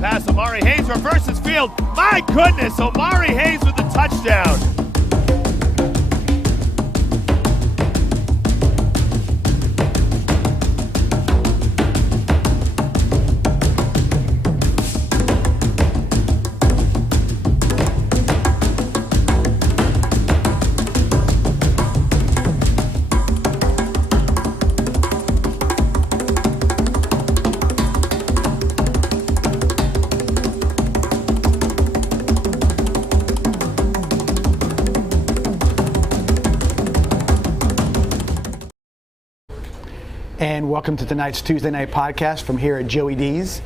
pass. Omari Hayes reverses field. My goodness, Omari Hayes with the touchdown. And welcome to tonight's Tuesday night podcast from here at Joey D's.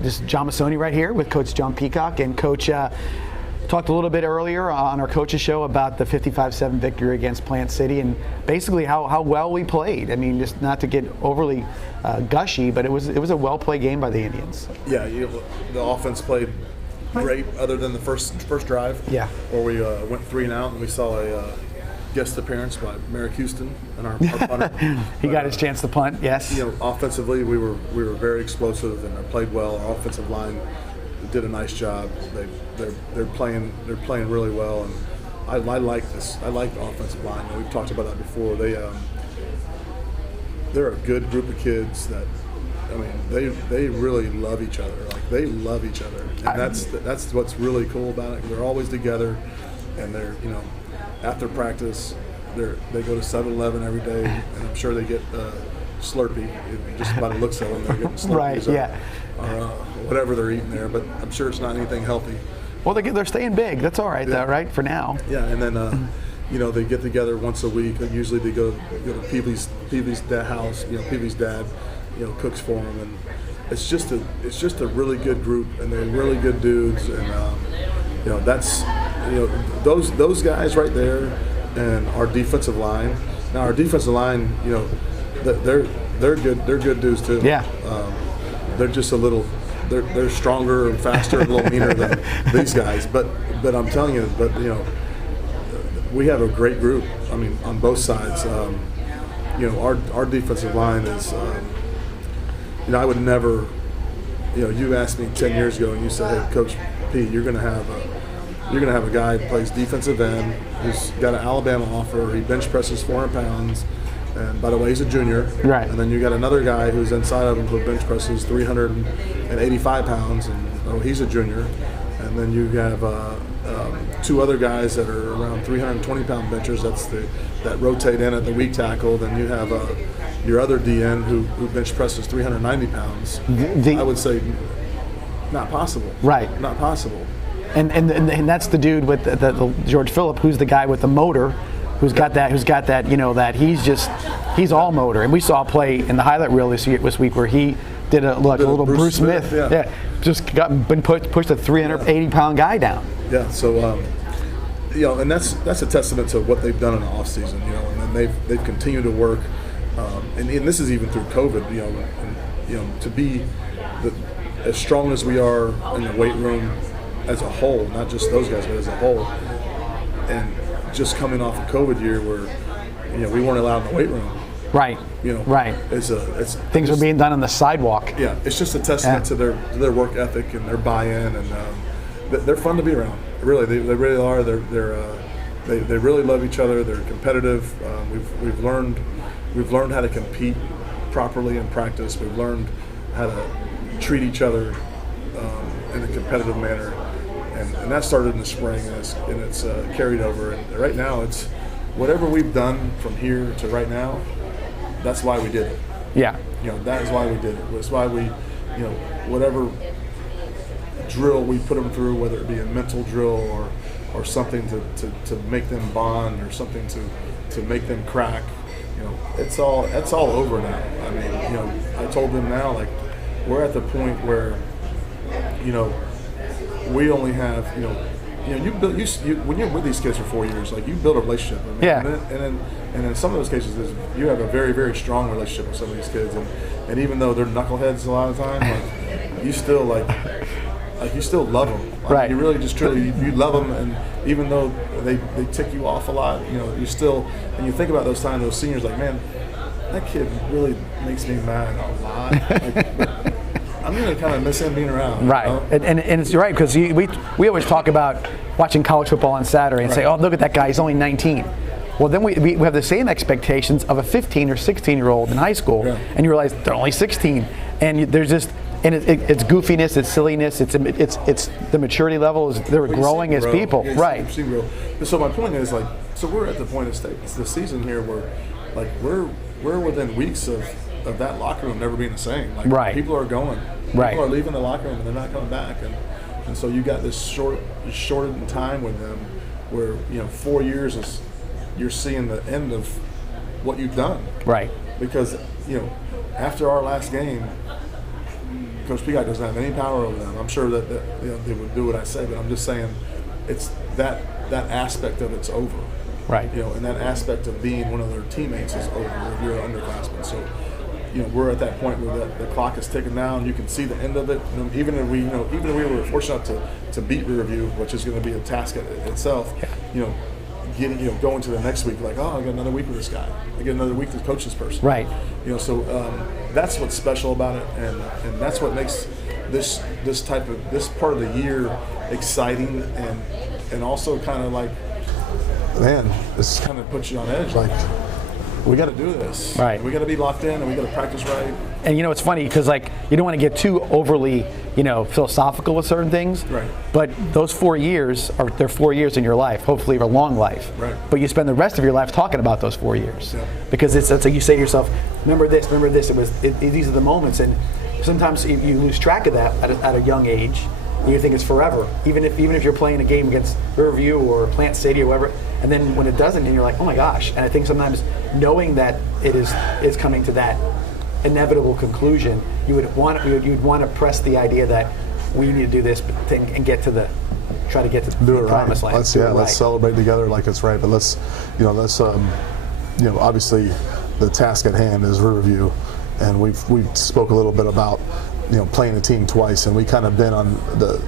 This is John Mussone right here with Coach John Peacock. And Coach talked a little bit earlier on our coaches show about the 55-7 victory against Plant City and basically how well we played. I mean, just not to get overly gushy, but it was a well-played game by the Indians. Yeah, the offense played great other than the first drive. Yeah. Where we went 3 and out and we saw a guest appearance by Merrick Houston and our punter. He got his chance to punt, yes. Offensively, we were very explosive and played well. Our offensive line did a nice job. They're playing really well, and I like this. I like the offensive line. We've talked about that before. They're a good group of kids that, I mean, they really love each other. Like, they love each other, and that's what's really cool about it. They're always together, and they're after practice, they go to 7-Eleven every day, and I'm sure they get Slurpee. Just by the looks of them, they're getting Slurpees Right, yeah. or whatever they're eating there. But I'm sure it's not anything healthy. Well, they're staying big. That's all right, though, right, for now. Yeah, and then they get together once a week. Usually they go to Peavy's house. Peavy's dad, cooks for them, and it's just a really good group, and they're really good dudes, and that's. Those guys right there, and our defensive line. Now our defensive line, they're good. They're good dudes too. Yeah. They're just a little. They're stronger and faster and a little meaner than these guys. But I'm telling you, we have a great group. I mean, on both sides. Our defensive line is. I would never. You asked me 10 years ago, and you said, "Hey, Coach P, you're going to have a guy who plays defensive end, who's got an Alabama offer. He bench presses 400 pounds, and by the way, he's a junior. Right. And then you got another guy who's inside of him who bench presses 385 pounds, and he's a junior. And then you have 2 other guys that are around 320-pound benchers. That rotate in at the weak tackle. Then you have your other DN who bench presses 390 pounds. I would say not possible. Right. Not possible. And that's the dude with the George Phillip, who's the guy with the motor, who's got that that he's all motor. And we saw a play in the highlight reel this week where he did a little Bruce Smith. Yeah. Just pushed a 380-pound guy down. Yeah. So and that's a testament to what they've done in the off season. And then they've continued to work. And this is even through COVID. To be as strong as we are in the weight room as a whole, not just those guys, but as a whole, and just coming off a COVID year where we weren't allowed in the weight room. Right. Right. It's things are being done on the sidewalk. Yeah, it's just a testament to their work ethic and their buy-in, and they're fun to be around. Really, they really are. They really love each other. They're competitive. We've learned how to compete properly in practice. We've learned how to treat each other in a competitive manner. And that started in the spring, and it's carried over. And right now, it's whatever we've done from here to right now. That's why we did it. Yeah. That is why we did it. That's why we, whatever drill we put them through, whether it be a mental drill or something to make them bond or something to make them crack. It's all over now. I mean, I told them now, like, we're at the point where, we only have, when you're with these kids for 4 years, like, you build a relationship. I mean, Yeah. And in some of those cases, you have a very, very strong relationship with some of these kids, and even though they're knuckleheads a lot of the time, like, you still you still love them. Like, right. You really just truly you love them, and even though they tick you off a lot, you still, and you think about those times, those seniors, like, man, that kid really makes me mad a lot. Like, I'm I'm going to kind of miss him being around. Right, and it's right, because we always talk about watching college football on Saturday and say, oh, look at that guy, he's only 19. Well, then we have the same expectations of a 15 or 16-year-old in high school, and you realize they're only 16, and there's just it's goofiness, it's silliness, it's the maturity level is they're growing as people, right? So my point is so we're at the point of the season here where we're within weeks of that locker room never being the same. People are going, people are leaving the locker room and they're not coming back, and so you got this shortened time with them where 4 years is you're seeing the end of what you've done, right? Because after our last game, Coach Peacock doesn't have any power over them. I'm sure that they would do what I say, but I'm just saying it's that aspect of it's over. Right. And that aspect of being one of their teammates is over if you're an underclassman. So, we're at that point where the clock is ticking down. You can see the end of it. Even if we were fortunate to beat Riverview, which is going to be a task in itself. Going to the next week, I got another week with this guy. I get another week to coach this person. Right. So that's what's special about it, and that's what makes this part of the year exciting, and also kind of man, this kind of puts you on edge. We got to do this. Right. We got to be locked in, and we got to practice right. And it's funny because you don't want to get too overly philosophical with certain things. Right. But those 4 years they're 4 years in your life, hopefully a long life. Right. But you spend the rest of your life talking about those 4 years. Yeah. Because that's like you say to yourself, remember this. These are the moments, and sometimes you lose track of that at a young age. And you think it's forever, even if you're playing a game against Riverview or Plant City or whatever, and then when it doesn't, and you're like, oh my gosh. And I think sometimes knowing that it is coming to that inevitable conclusion, you'd want to press the idea that we need to do this thing and try to get to the promised land. Let's celebrate together like it's right. But let's obviously the task at hand is Riverview, and we spoke a little bit about playing a team twice, and we kind of been on the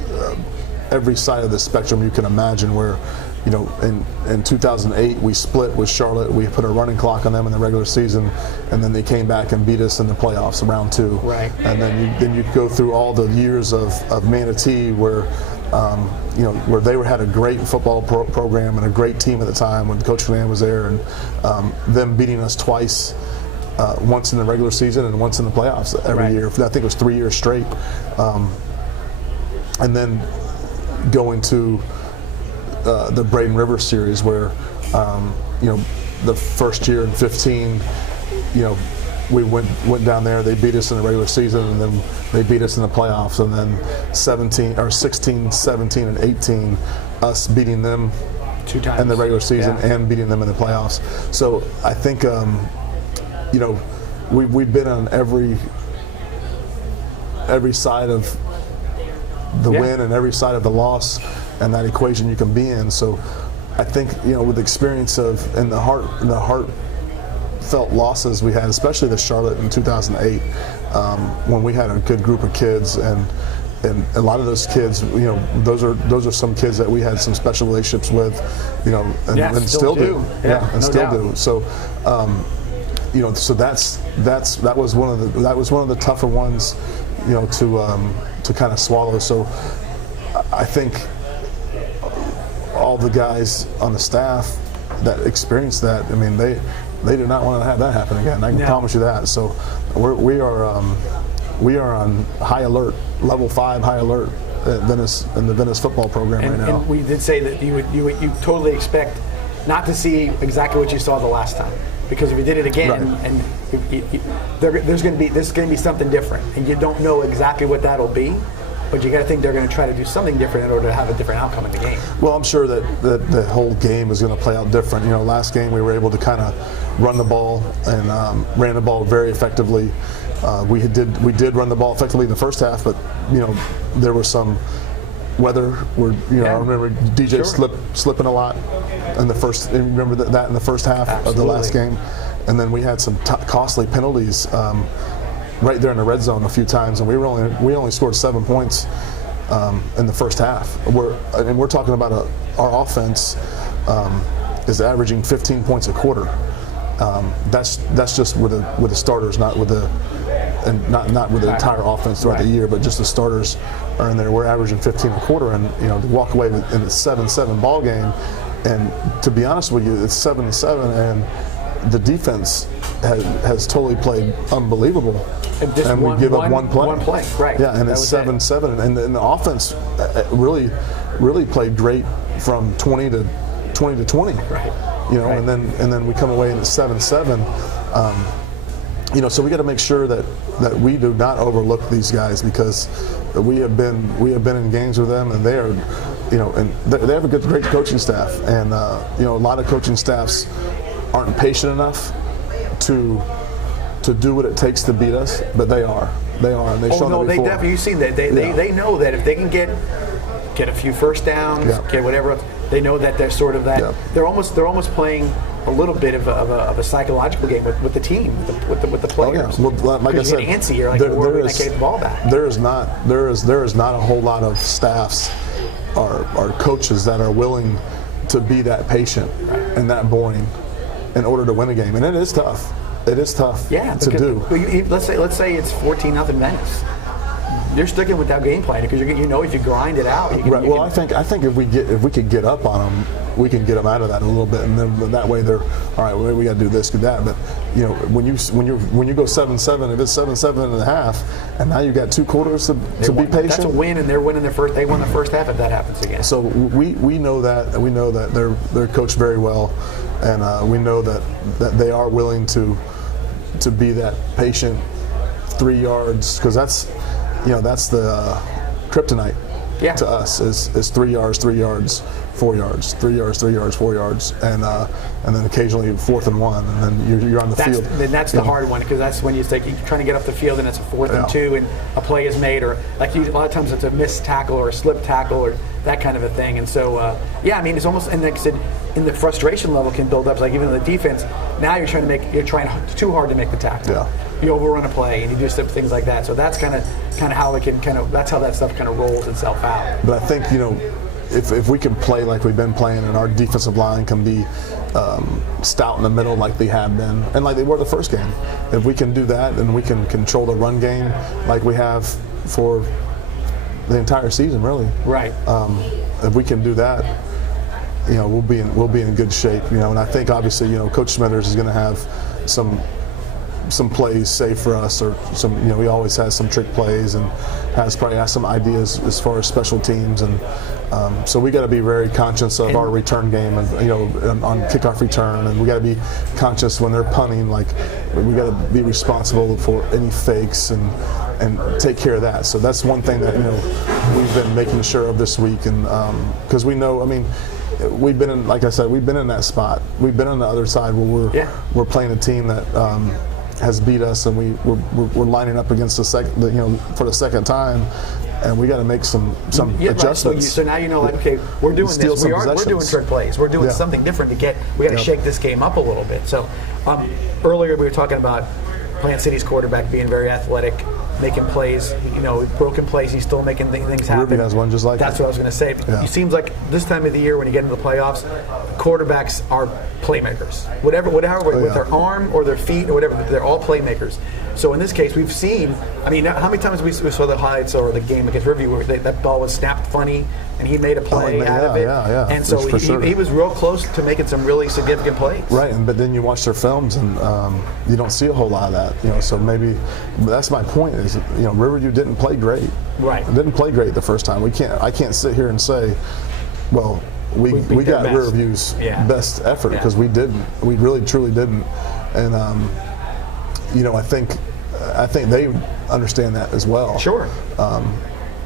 every side of the spectrum you can imagine. Where in 2008 we split with Charlotte. We put a running clock on them in the regular season, and then they came back and beat us in the playoffs, round 2. Right. And then you go through all the years of Manatee where where they had a great football program and a great team at the time when Coach Fernand was there, and them beating us twice. Once in the regular season and once in the playoffs every year. I think it was 3 years straight. And then going to the Braden River series where, the first year in 15, we went down there, they beat us in the regular season, and then they beat us in the playoffs, and then 16, 17, and 18, us beating them 2 times in the regular season and beating them in the playoffs. So I think we've been on every side of the win and every side of the loss, and that equation you can be in. So I think with the experience and the heartfelt losses we had, especially the Charlotte in 2008, when we had a good group of kids, and a lot of those kids, those are some kids that we had some special relationships with, and still do. So. So that was one of the tougher ones, to kind of swallow. So I think all the guys on the staff that experienced that, they do not want to have that happen again. I can promise you that. So we are on high alert, level 5 high alert at Venice, in the Venice football program right now. And we did say that you totally expect not to see exactly what you saw the last time. Because if you did it again, and there's going to be something different, and you don't know exactly what that'll be, but you got to think they're going to try to do something different in order to have a different outcome in the game. Well, I'm sure that the whole game is going to play out different. Last game we were able to kind of run the ball and ran the ball very effectively. We did run the ball effectively in the first half, but there was some weather where I remember DJ slipping a lot in the first. Remember that in the first half of the last game, and then we had some costly penalties right there in the red zone a few times, and we only scored 7 points in the first half. We're talking about our offense is averaging 15 points a quarter. That's just with the starters, not with the and not with the entire offense throughout the year, but just the starters are in there. We're averaging 15 a quarter, and to walk away in a 7-7 ball game, and to be honest with you, it's 7-7, and the defense has totally played unbelievable. And we give up one play. Right. Yeah, and it's 7-7, and the offense really played great from 20 to 20. Right. And then we come away in 7-7. So we got to make sure that we do not overlook these guys, because we have been in games with them, and they are, and they have a great coaching staff, and a lot of coaching staffs aren't patient enough to do what it takes to beat us, but they are, and they've shown it before. They definitely. You've seen that. They know that if they can get a few first downs, get whatever else, they know that they're sort of that. Yeah. They're almost playing a little bit of a psychological game with the team, with the players. Oh, yeah. Well, like I said, you get antsy. You're like, we're not getting the ball back. There is not a whole lot of staffs or coaches that are willing to be that patient and that boring in order to win a game, and it is tough. It is tough to do. Let's say it's 14-0 Venice. You're sticking with that game plan because if you grind it out. I think if we could get up on them, we can get them out of that a little bit, and then that way they're all right. Well, we got to do this, do that. But when you go 7-7, if it's 7-7 and a half, and now you got 2 quarters to be patient. That's a win, and they're winning the first. They won the first half if that happens again. So we know that, and we know that they're coached very well, and we know that they are willing to be that patient 3 yards, because that's the kryptonite to us is 3 yards, 3 yards, 4 yards, 3 yards, 3 yards, 4 yards, and then occasionally 4th and 1, and then you're on the field. Then that's the hard one, because that's when you're trying to get off the field and it's a 4th and 2 and a play is made, or a lot of times it's a missed tackle or a slip tackle or that kind of a thing. And so it's almost, and like I said, in the frustration level can build up. Like even in the defense, now you're trying too hard to make the tackle. Yeah. You overrun a play and you do things like that. So that's kind of how it can that's how that stuff kind of rolls itself out. But I think if we can play like we've been playing, and our defensive line can be stout in the middle like they have been, and like they were the first game, if we can do that, and we can control the run game like we have for the entire season, really. Right. If we can do that, we'll be in good shape. And I think obviously, Coach Smithers is going to have some plays saved for us, or some, he always has some trick plays and probably has some ideas as far as special teams, and so we got to be very conscious of our return game, and on kickoff return, and we got to be conscious when they're punting. Like we got to be responsible for any fakes and take care of that. So that's one thing that we've been making sure of this week, and because we know, we've been in, like I said, we've been in that spot. We've been on the other side where we're playing a team that has beat us, and we're lining up against for the second time, and we got to make some adjustments. Right. So now okay, we're doing this. We're doing trick plays. We're doing something different we got to shake this game up a little bit. So earlier we were talking about Plant City's quarterback being very athletic, making plays, broken plays. He's still making things happen. Ruby has one just like that's what I was going to say. Yeah. It seems like this time of the year when you get into the playoffs, quarterbacks are playmakers. Whatever, with their arm or their feet or whatever, they're all playmakers. So in this case, we've seen. How many times we saw the highlights or the game against Riverview where that ball was snapped funny and he made a play out of it. Yeah. And so he was real close to making some really significant plays. Right, but then you watch their films and you don't see a whole lot of that. So maybe that's my point is Riverview didn't play great. Right. Didn't play great the first time. I can't sit here and say, well, we got Riverview's best effort, because we didn't. We really truly didn't. And I think they understand that as well. Sure.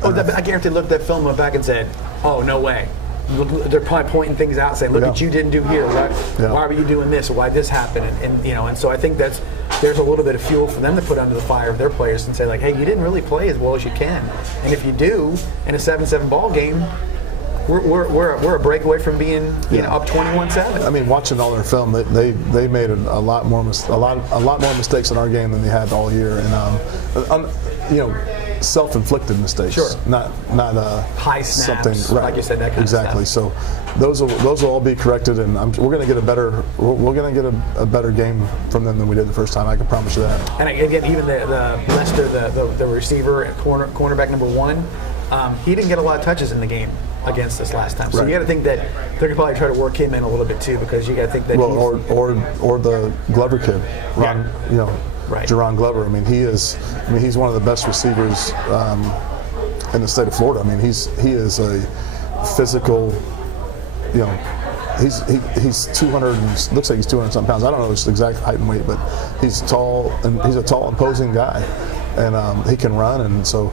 I guarantee looked at that film, went back and said, "Oh, no way." They're probably pointing things out, saying, "Look what you didn't do here. Why were you doing this? Or why this happened?" And so I think there's a little bit of fuel for them to put under the fire of their players and say, like, "Hey, you didn't really play as well as you can, and if you do in a 7-7 ball game, we're a break away from being up 21-7." Watching all their film, they made a lot more mistakes in our game than they had all year, and self-inflicted mistakes, Sure. not high snaps, something right. like you said, that kind exactly. of stuff. So those will all be corrected, and we're going to get a better game from them than we did the first time. I can promise you that. And again, even the Lester, the receiver, cornerback number 1, he didn't get a lot of touches in the game against us last time. So you got to think that they're going to probably try to work him in a little bit too, because you got to think that or the Glover kid, Ron, Jerron Glover. I mean, he's one of the best receivers in the state of Florida. I mean, he is a physical, he's 200 and looks like he's 200 some pounds. I don't know his exact height and weight, but he's tall, and he's a tall, imposing guy, and he can run, and so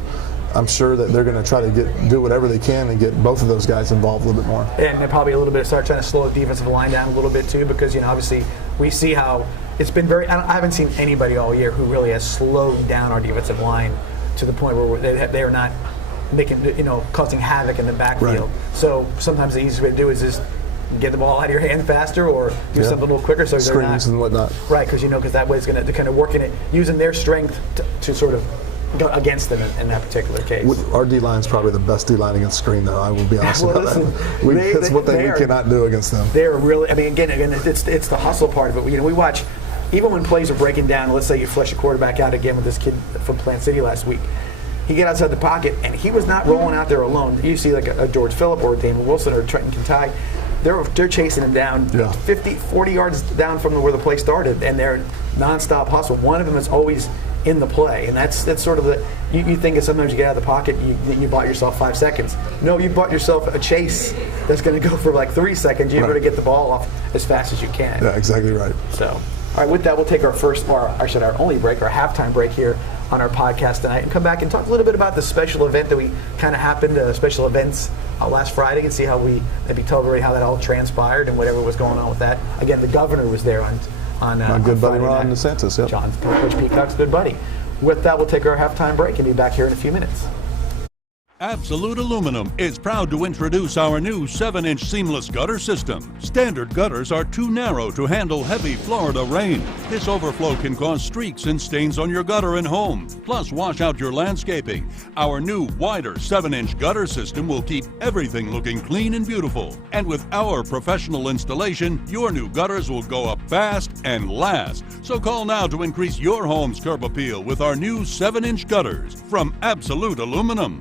I'm sure that they're going to try to do whatever they can and get both of those guys involved a little bit more. And they're probably a little bit start trying to slow the defensive line down a little bit too, because obviously we see how it's been very. I haven't seen anybody all year who really has slowed down our defensive line to the point where they are not making causing havoc in the backfield. Right. So sometimes the easiest way to do is just get the ball out of your hand faster, or do something a little quicker, so screens they're not, and whatnot. Right, because that way it's going to kind of work in it, using their strength to sort of go against them in that particular case. Our D-line is probably the best D-line against screen, though. I will be honest about that. That's what we cannot do against them. They're really. I mean, again, it's the hustle part of it. We watch, even when plays are breaking down. Let's say you flush a quarterback out again with this kid from Plant City last week. He got outside the pocket, and he was not rolling out there alone. You see like a George Phillip or a Damon Wilson or Trenton Kintai. They're chasing him down 50, 40 yards down from where the play started, and they're nonstop hustle. One of them is always in the play, and that's sort of the you think that sometimes you get out of the pocket, you bought yourself 5 seconds. No, you bought yourself a chase that's going to go for like 3 seconds. You're going to get the ball off as fast as you can. Yeah, exactly right. So, all right, with that, we'll take our only break, our halftime break here on our podcast tonight, and come back and talk a little bit about the special event that we kind of happened, special events last Friday, and see how we maybe tell everybody how that all transpired and whatever was going on with that. Again, the governor was there on my good buddy Ron DeSantis. Yep. John, Coach Peacock's good buddy. With that, we'll take our halftime break and be back here in a few minutes. Absolute Aluminum is proud to introduce our new 7-inch seamless gutter system. Standard gutters are too narrow to handle heavy Florida rain. This overflow can cause streaks and stains on your gutter and home, plus wash out your landscaping. Our new wider 7-inch gutter system will keep everything looking clean and beautiful. And with our professional installation, your new gutters will go up fast and last. So call now to increase your home's curb appeal with our new 7-inch gutters from Absolute Aluminum.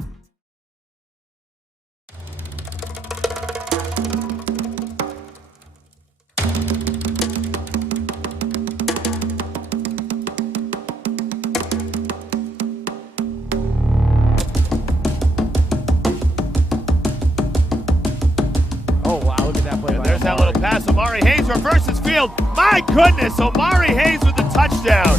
Omari Hayes reverses field. My goodness, Omari Hayes with the touchdown.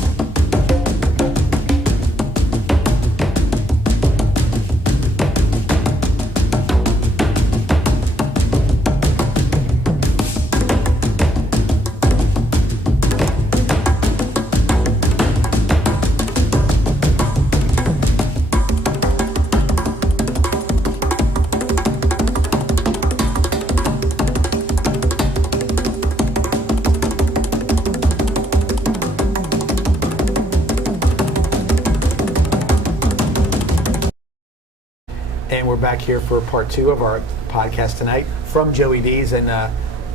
And we're back here for part 2 of our podcast tonight from Joey D's. And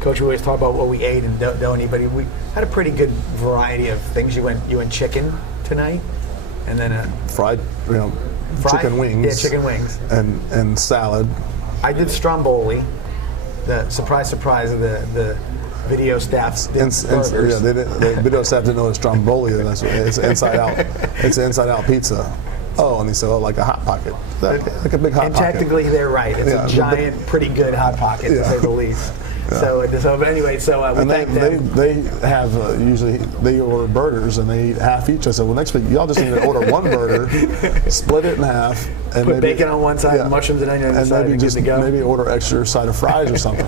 Coach, we always talk about what we ate and don't eat, but we had a pretty good variety of things. You went chicken tonight, and then fried, chicken wings. Yeah, chicken wings. And salad. I did stromboli. The surprise of the video staff's the video staff didn't know what stromboli is. It's inside out. It's an inside out pizza. Oh, and he said, like a Hot Pocket. Like a big Hot Pocket. And technically, they're right. It's a giant, pretty good Hot Pocket, to say the least. Yeah. So anyway, we thank them. They have usually they order burgers and they eat half each. I said, well, next week y'all just need to order one burger, split it in half, and put bacon on one side, mushrooms and onion on the side, and maybe order extra side of fries or something.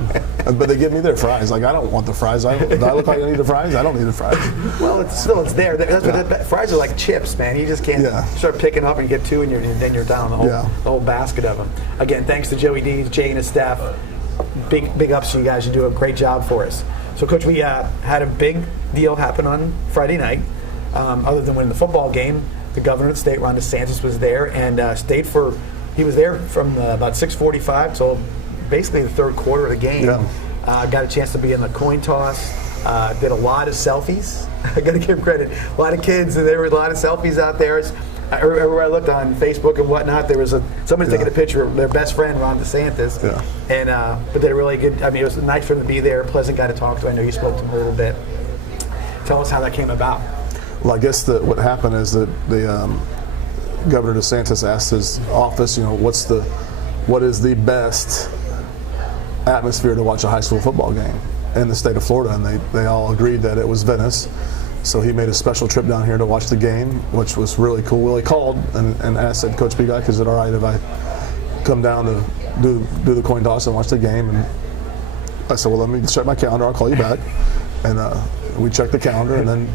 But they give me their fries. Like I don't want the fries. Do I look like I need the fries? I don't need the fries. Well, it's there. That's what fries are like chips, man. You just can't start picking up and get 2 and then you're down the whole basket of them. Again, thanks to Joey D, Jay and his staff. Big ups to you guys. You do a great job for us. So, Coach, we had a big deal happen on Friday night. Other than winning the football game, the governor of the state, Ron DeSantis, was there and he was there from about 6:45 till basically the third quarter of the game. Yeah. Got a chance to be in the coin toss. Did a lot of selfies. I got to give credit. A lot of kids, and there were a lot of selfies out there. Everywhere I looked on Facebook and whatnot, there was somebody taking a picture of their best friend, Ron DeSantis. Yeah. And but they did a really good. I mean, it was nice for him to be there. Pleasant guy to talk to. I know you spoke to him a little bit. Tell us how that came about. Well, I guess what happened is that the Governor DeSantis asked his office, what is the best atmosphere to watch a high school football game in the state of Florida, and they all agreed that it was Venice. So he made a special trip down here to watch the game, which was really cool. Well, he called and asked, said, Coach Peacock, is it all right if I come down to do the coin toss and watch the game? And I said, well, let me check my calendar. I'll call you back. And we checked the calendar, and then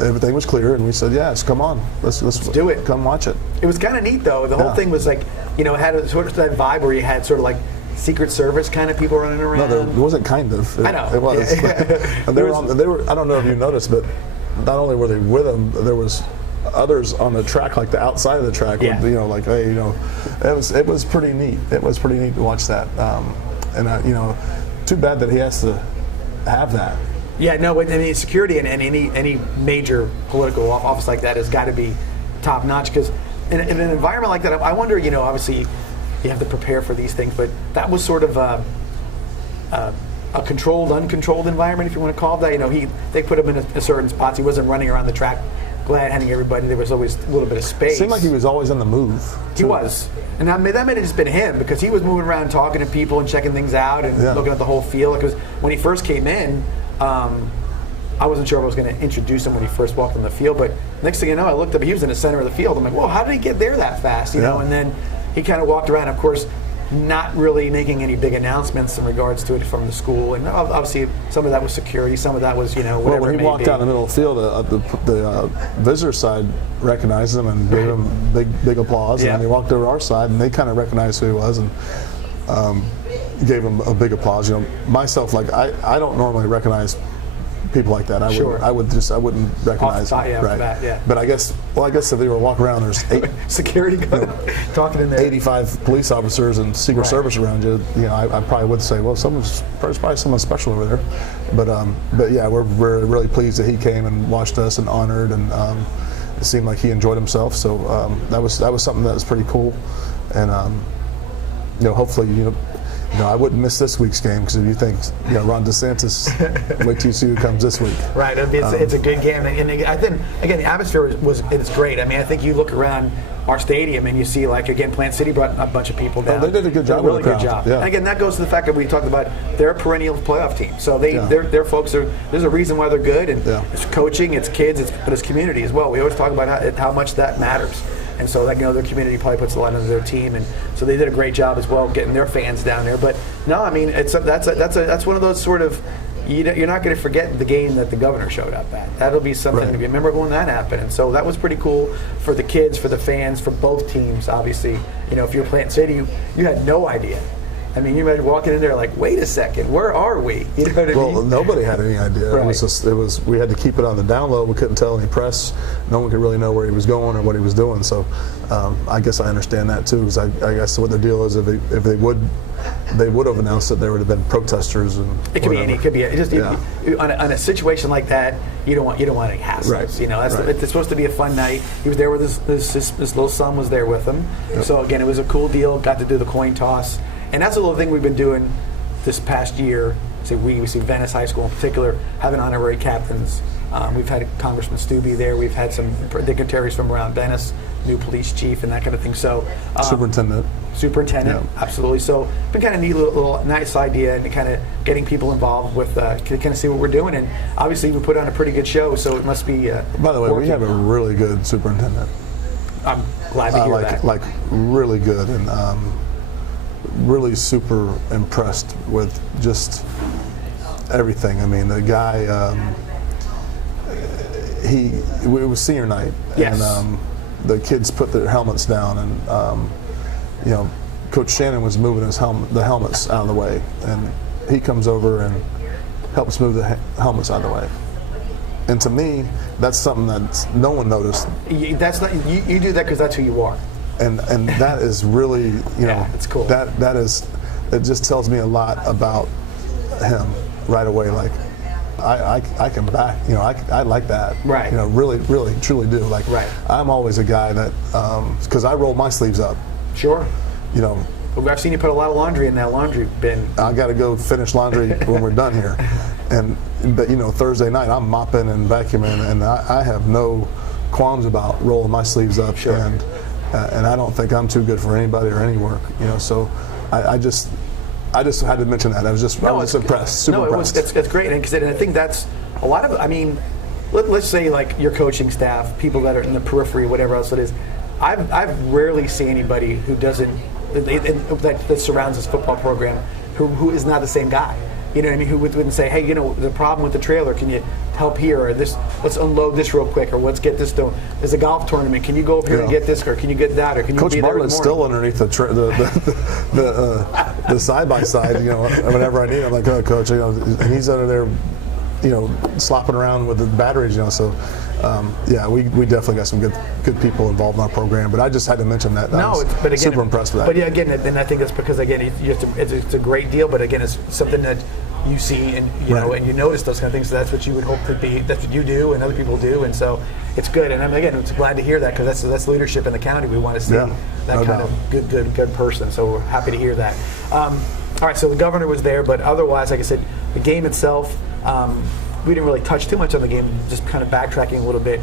everything was clear, and we said, yes, come on. Let's do it. Come watch it. It was kind of neat, though. The whole thing was like, it had a sort of that vibe where you had sort of like Secret Service kind of people running around. No, there wasn't kind of. I know. It was. And they were. I don't know if you noticed, but not only were they with them, there was others on the track, like the outside of the track. Yeah. With, it was pretty neat. It was pretty neat to watch that. Too bad that he has to have that. Yeah, no, I mean, security in any major political office like that has got to be top notch, because in an environment like that, I wonder, obviously you have to prepare for these things, but that was sort of a controlled, uncontrolled environment, if you want to call it that. They put him in a certain spots. He wasn't running around the track glad-handing everybody. There was always a little bit of space. It seemed like he was always on the move. He was. And that may have just been him, because he was moving around talking to people and checking things out and looking at the whole field. Because when he first came in, I wasn't sure if I was going to introduce him when he first walked on the field, but next thing you know, I looked up, he was in the center of the field. I'm like, whoa, how did he get there that fast? You know, and then he kind of walked around, of course, not really making any big announcements in regards to it from the school. And obviously, some of that was security, some of that was, whatever. Well, when he walked out in the middle of the field, the visitor side recognized him and gave him big applause. And then he walked over to our side, and they kind of recognized who he was and gave him a big applause. Myself, I don't normally recognize people like that. I wouldn't recognize them. Right. But I guess if they were walking around, there's 8 security guard talking in there, 85 police officers and Secret Service around you. I probably would say, well, there's probably someone special over there. But yeah, we're really pleased that he came and watched us and honored, and it seemed like he enjoyed himself. So that was something that was pretty cool, and hopefully I wouldn't miss this week's game, because if you think Ron DeSantis, wait till you see who comes this week. Right, it's a good game, and I think again the atmosphere is great. I mean, I think you look around our stadium and you see, Plant City brought a bunch of people down. Oh, they did a good job. Really good job. Yeah. And again, that goes to the fact that we talked about they're a perennial playoff team. So their folks there's a reason why they're good, and it's coaching, it's kids, but it's community as well. We always talk about how much that matters. And so their community probably puts a lot into their team, and so they did a great job as well getting their fans down there. But no, I mean that's one of those sort of, you're not going to forget the game that the governor showed up at. That'll be something to be memorable when that happened. And so that was pretty cool for the kids, for the fans, for both teams. Obviously, if you're Plant City, you had no idea. I mean, you imagine walking in there like, wait a second, where are we? You know what I mean? Well, nobody had any idea. Right. It was we had to keep it on the down low. We couldn't tell any press. No one could really know where he was going or what he was doing. So I guess I understand that too, because I guess what the deal is, if they would have announced it, there would have been protesters and it could whatever. be any. It could be just on a situation like that. You don't want any hassles. Right. It's supposed to be a fun night. He was there with his little son was there with him. Yep. So again, it was a cool deal. Got to do the coin toss. And that's a little thing we've been doing this past year. We see Venice High School in particular having honorary captains. We've had Congressman Stubbe there. We've had some dignitaries from around Venice, new police chief, and that kind of thing. So superintendent, absolutely. So it's been kind of neat, little nice idea, and kind of getting people involved with to kind of see what we're doing. And obviously, we put on a pretty good show, so it must be. By the way, we have a really good superintendent. I'm glad to hear that. Like really good, and really super impressed with just everything. I mean, the guy, it was senior night, and the kids put their helmets down, and Coach Shannon was moving the helmets out of the way, and he comes over and helps move the helmets out of the way. And to me, that's something that no one noticed. That's not you do that because that's who you are. And that is really, you know, it's cool. That is, it just tells me a lot about him right away. Like, I can back, you know, I like that. Right. You know, really, really, truly do. Like, right. I'm always a guy that, because I roll my sleeves up. Sure. You know. I've seen you put a lot of laundry in that laundry bin. I got to go finish laundry when we're done here. But you know, Thursday night I'm mopping and vacuuming, and I have no qualms about rolling my sleeves up. Sure. And I don't think I'm too good for anybody or any work. You know, so I just had to mention that. I was impressed. Super impressed. It's great, and I think that's a lot of. I mean, let's say like your coaching staff, people that are in the periphery, whatever else it is. I've rarely seen anybody who doesn't. That surrounds this football program, who is not the same guy. You know what I mean? Who wouldn't say, hey, you know, the problem with the trailer, can you help here? Or this, let's unload this real quick, or let's get this done. There's a golf tournament. Can you go up here and get this, or can you get that, or can you Coach be there Bartlett's still underneath the side by side. You know, whenever I need him, I'm like, oh, Coach, you know, and he's under there, you know, slopping around with the batteries. You know, so. Yeah, we definitely got some good people involved in our program, but I just had to mention that. But again, super impressed with that. But yeah, again, and I think that's because again, it's a great deal. But again, it's something that you see and you know, and you notice those kind of things. So that's what you would hope to be. That's what you do, and other people do, and so it's good. And I'm glad to hear that because that's leadership in the county. We want to see that kind of good person. So we're happy to hear that. All right, so the governor was there, but otherwise, like I said, the game itself. We didn't really touch too much on the game, just kind of backtracking a little bit.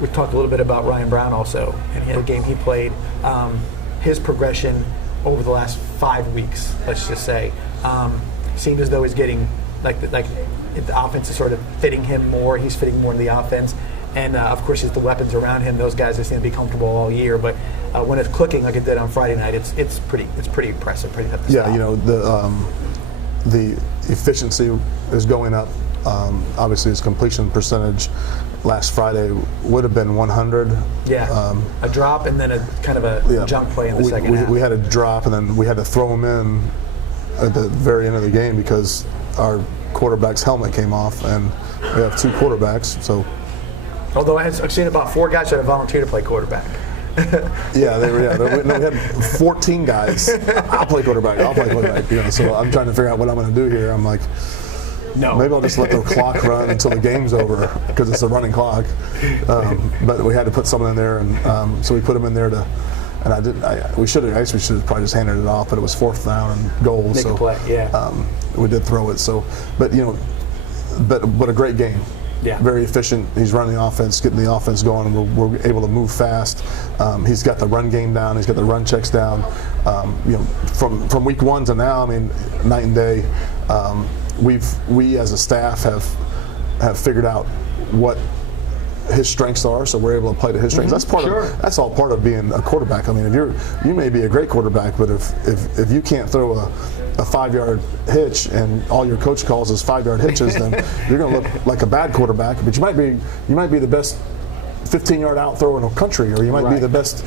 We talked a little bit about Ryan Brown also, and the game he played. His progression over the last 5 weeks, let's just say, seemed as though he's getting, like the offense is sort of fitting him more. He's fitting more into the offense. And, of course, the weapons around him, those guys seem to be comfortable all year. But when it's clicking like it did on Friday night, it's pretty impressive, pretty tough to stop. You know, the efficiency is going up. Obviously, his completion percentage last Friday would have been 100. Yeah, a drop and then a kind of a junk play in the second half. We had a drop and then we had to throw him in at the very end of the game because our quarterback's helmet came off, and we have 2 quarterbacks. So, although I've seen about 4 guys that have volunteered to play quarterback. We had 14 guys. I'll play quarterback. You know, so I'm trying to figure out what I'm going to do here. I'm like, no. Maybe I'll just let the clock run until the game's over because it's a running clock. But we had to put someone in there, and so we put him in there to. And we should have probably just handed it off, but it was 4th down and goal. Make a play, yeah. We did throw it. So, but you know, but a great game. Yeah. Very efficient. He's running the offense, getting the offense going, and we're able to move fast. He's got the run game down. He's got the run checks down. You know, from week 1 to now, I mean, night and day. We as a staff have figured out what his strengths are, so we're able to play to his strengths. That's all part of being a quarterback. I mean, if you may be a great quarterback, but if you can't throw a 5-yard hitch and all your coach calls is 5-yard hitches, then you're going to look like a bad quarterback. But you might be the best 15-yard out throw in the country, or you might be the best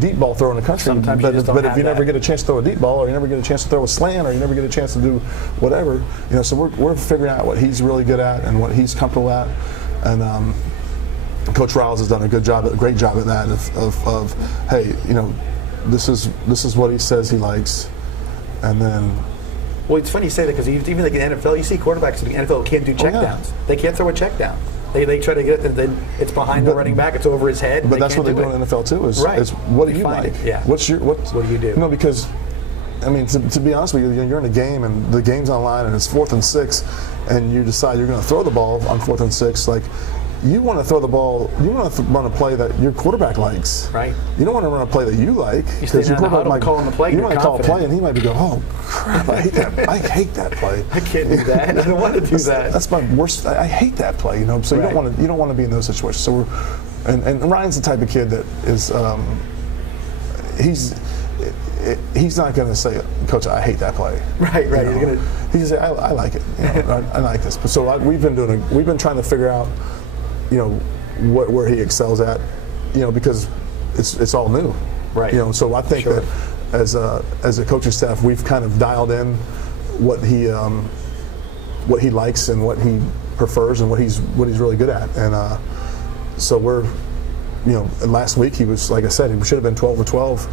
deep ball throw in the country. But if you never get a chance to throw a deep ball, or you never get a chance to throw a slant, or you never get a chance to do whatever, you know. So we're figuring out what he's really good at and what he's comfortable at, and Coach Riles has done a great job at that. Of hey, you know, this is what he says he likes, and then. Well, it's funny you say that because even like in the NFL, you see quarterbacks in the NFL can't do checkdowns. They can't throw a check down. They try to get it, and then it's behind the running back. It's over his head. But that's what they do in the NFL too. Is what do you like? Yeah. What do you do? You know, because I mean, to be honest with you, you're in a game and the game's online and it's 4th and 6, and you decide you're going to throw the ball on 4th and 6. Like, you want to throw the ball. You want to run a play that your quarterback likes. Right. You don't want to run a play that you like because your quarterback might call the play. You might call a play and he might be going, "Oh crap! I hate that. I hate that play. I can't do that. I don't want to do that. That's my worst. I hate that play. You know. So you don't want to be in those situations. So and Ryan's the type of kid that is he's not going to say, "Coach, I hate that play." Right. He's going to say, "I like it. You know, I like this." But so we've been trying to figure out, you know, where he excels at, you know, because it's all new, right? You know, so I think that as a coaching staff, we've kind of dialed in what he likes and what he prefers and what he's really good at. And so we're, last week he was, like I said, he should have been 12 for 12.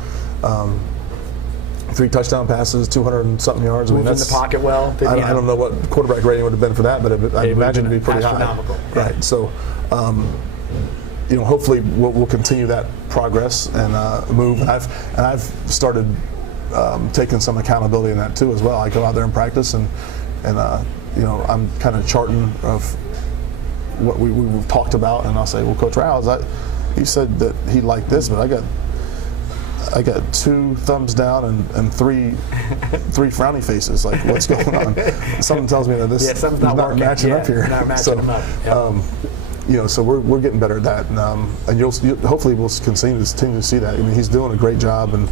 3 touchdown passes, 200 and something yards. Moved in the pocket well. I don't know what quarterback rating would have been for that, but I imagine it'd be pretty high. Yeah. Right. So, hopefully we'll continue that progress and move. I've started taking some accountability in that too as well. I go out there and practice, and I'm kind of charting of what we've talked about, and I'll say, well, Coach Rouse, he said that he liked this, but I got 2 thumbs down and 3 frowny faces. Like, what's going on? Something tells me that this is not matching up here. Not matching them up. Yep. So we're getting better at that, and you'll hopefully we'll continue to see that. I mean, he's doing a great job and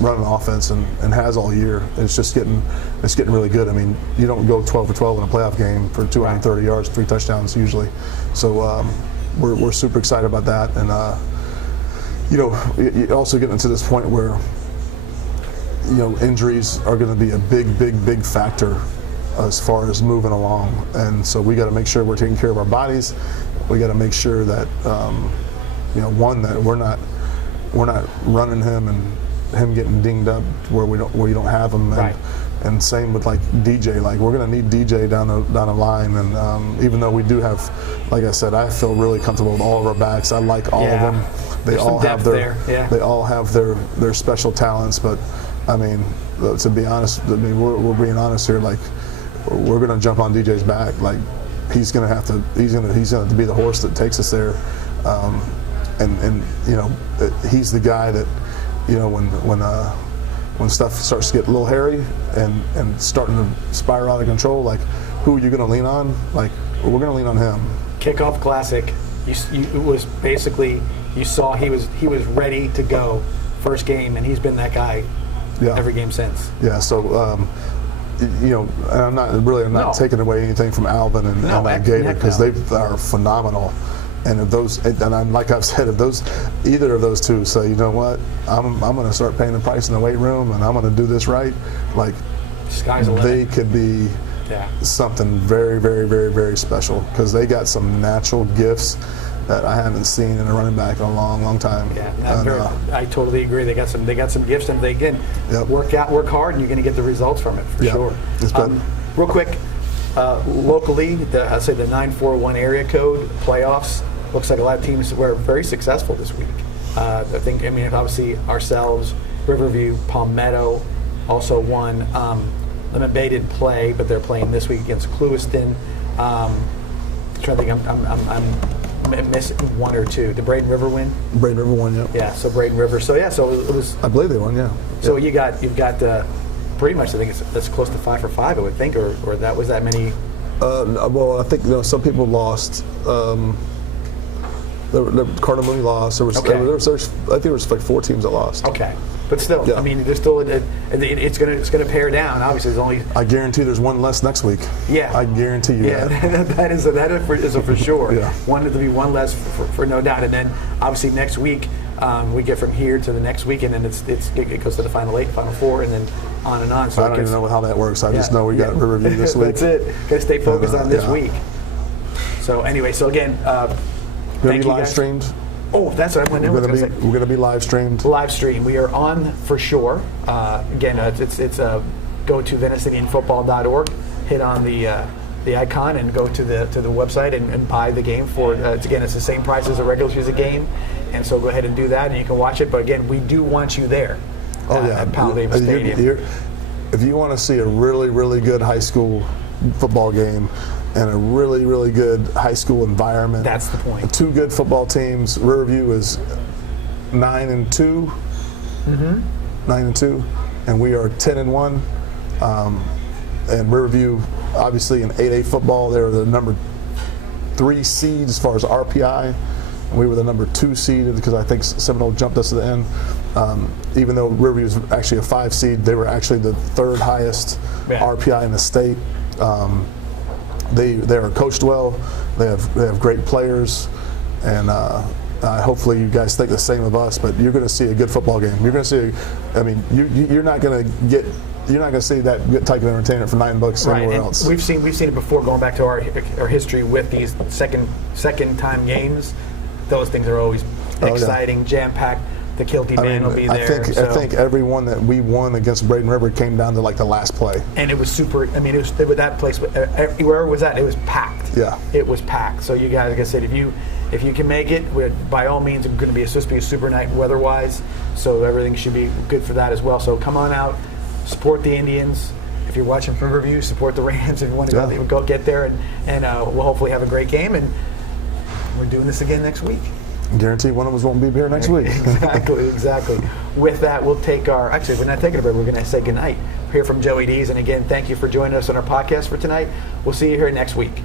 running the offense and has all year. It's getting really good. I mean, you don't go 12 for 12 in a playoff game for 230 yards, 3 touchdowns usually. So we're super excited about that, and you're also getting to this point where injuries are going to be a big factor as far as moving along, and so we got to make sure we're taking care of our bodies. We got to make sure that one, that we're not running him and him getting dinged up where you don't have him. And same with like DJ. Like, we're going to need DJ down the line, and even though we do have, like I said, I feel really comfortable with all of our backs. I like all of them. They all have their special talents, but I mean, to be honest, we're being honest here. Like, we're going to jump on DJ's back. Like, he's going to have to be the horse that takes us there, and he's the guy that when stuff starts to get a little hairy and starting to spiral out of control, like, who are you going to lean on? Like, we're going to lean on him. Kickoff Classic. It was basically, you saw he was ready to go first game, and he's been that guy every game since. Yeah. So and I'm not taking away anything from Alvin and that Gator, because they are phenomenal. And like I've said, if either of those two say, you know what, I'm going to start paying the price in the weight room, and I'm going to do this right, like, they could be something very, very, very, very special, because they got some natural gifts that I haven't seen in a running back in a long, long time. Yeah, I totally agree. They got some gifts, and they can work hard, and you're going to get the results from it for sure. Real quick, locally, I'd say the 941 area code playoffs. Looks like a lot of teams were very successful this week. Obviously ourselves, Riverview, Palmetto also won. Limit Bay didn't play, but they're playing this week against Clewiston. Trying to think, I'm missing one or two. Did Braden River win? Braden River won, yeah. Yeah, so Braden River. So it was. I believe they won, yeah. So you've got pretty much, I think that's close to 5 for 5, I would think, or that was that many. Well, I think some people lost. The Cardinal Mooney lost. I think there was like 4 teams that lost. Okay, but still, I mean, there's still it's going to pare down. Obviously, there's only. I guarantee there's one less next week. Yeah, I guarantee you that. that is for sure. Yeah. There'll be one less for no doubt, and then obviously next week we get from here to the next week, and then it goes to the final 8, final 4, and then on and on. So I don't even know how that works. I just know we got Riverview this week. That's it. Got to stay focused on this week. So anyway, again. Going to be live streamed. Oh, that's what I went in. We're going to be live streamed. Live stream. We are on for sure. Again, it's go to VeniceIndianFootball.org. Hit on the icon and go to the website and buy the game for. Again, it's the same price as a regular season game, and so go ahead and do that, and you can watch it. But again, we do want you there. At Powell Davis Stadium. If you want to see a really, really good high school football game and a really, really good high school environment. That's the point. 2 good football teams. Riverview is 9-2. Mm-hmm. 9-2, and we are 10-1. And Riverview, obviously in 8A football, they're the number 3 seed as far as RPI. And we were the number 2 seed because I think Seminole jumped us to the end. Even though Riverview is actually a 5 seed, they were actually the 3rd highest RPI in the state. They are coached well. They have great players, and hopefully you guys think the same of us, but you're going to see a good football game. You're going to see, you're not going to see that type of entertainment for $9 anywhere else. We've seen it before, going back to our history with these second time games. Those things are always exciting, jam-packed. The Kilty band will be there. I think every one that we won against Braden River came down to like the last play. And it was super. It was with that place. Wherever it was at, it was packed. Yeah, it was packed. So you guys, like I said, if you can make it, by all means, it's going to be supposed to be a super night weather-wise. So everything should be good for that as well. So come on out, support the Indians. If you're watching from Riverview, support the Rams. If you want to go get there, and we'll hopefully have a great game. And we're doing this again next week. Guarantee one of us won't be here next week. Exactly. With that, we'll take we're not taking a break. We're going to say goodnight. Hear from Joey D's. And again, thank you for joining us on our podcast for tonight. We'll see you here next week.